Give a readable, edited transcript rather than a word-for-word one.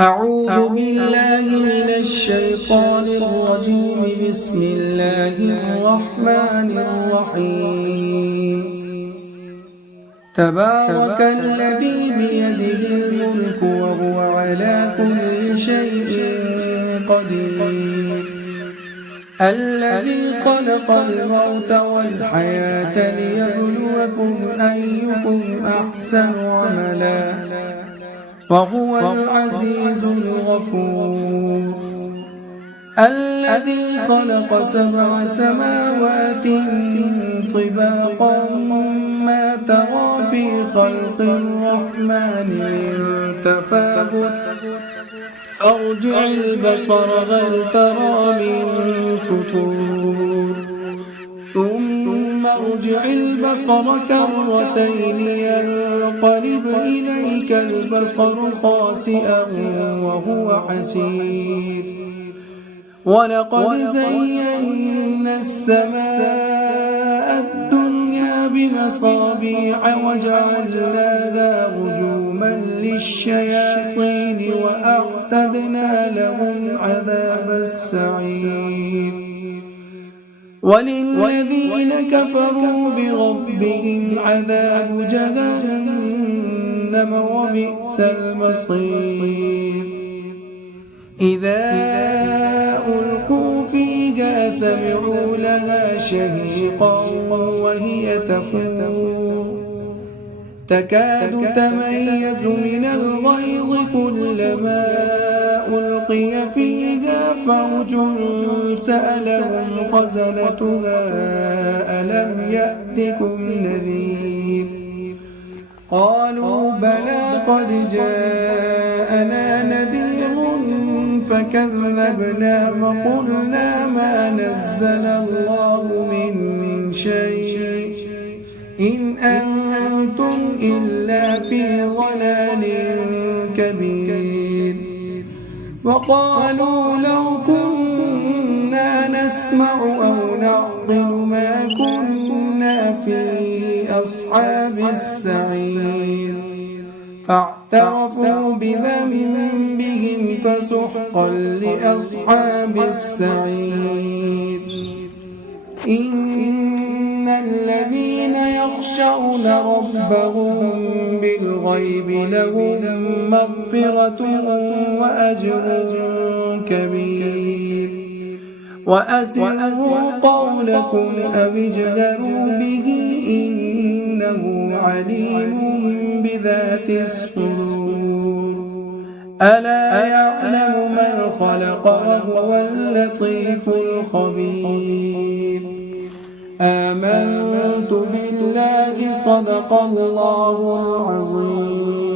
أعوذ بالله من الشيطان الرجيم. بسم الله الرحمن الرحيم. تبارك الذي بيده الملك وهو على كل شيء قدير، الذي خلق الموت والحياة ليبلوكم أيكم أحسن عملا وهو العزيز الغفور. الذي خلق 7 سماوات طباقا ما ترى في خلق الرحمن من تفاوت فارجع البصر هل ترى من فطور ثم ارجع البصر كرتين ينقلب إليك البصر خاسئا وهو حسير. ولقد زينا السماء الدنيا بمصابيح وجعلناها رجوما للشياطين وأعتدنا لهم عذاب السعير. وللذين كفروا بربهم عذاب جهنم وبئس المصير. إذا ألقوا فيها سمعوا لها شهيقا وهي تفور تكاد تميز من الغيظ كلما ألقي فيها فوج سألهم خزنتها ألم يأتكم نذير قالوا بلى قد جاءنا نذير فكذبنا وقلنا ما نزل الله من شيء إن أنتم إلا في ضلال كبير. وقالوا لو كنا نسمع أو نعقل ما كنا في أصحاب السعير فاعترفوا بذنبهم فسحقا لأصحاب السعير. إن الذين يخشون ربهم بالغيب لهم مغفرة وأجر كبير. وأسروا قولكم أو اجهروا به إنه عليم بذات الصدور. ألا يعلم من خلق وهو اللطيف الخبير. آمنت بالله صدق الله العظيم.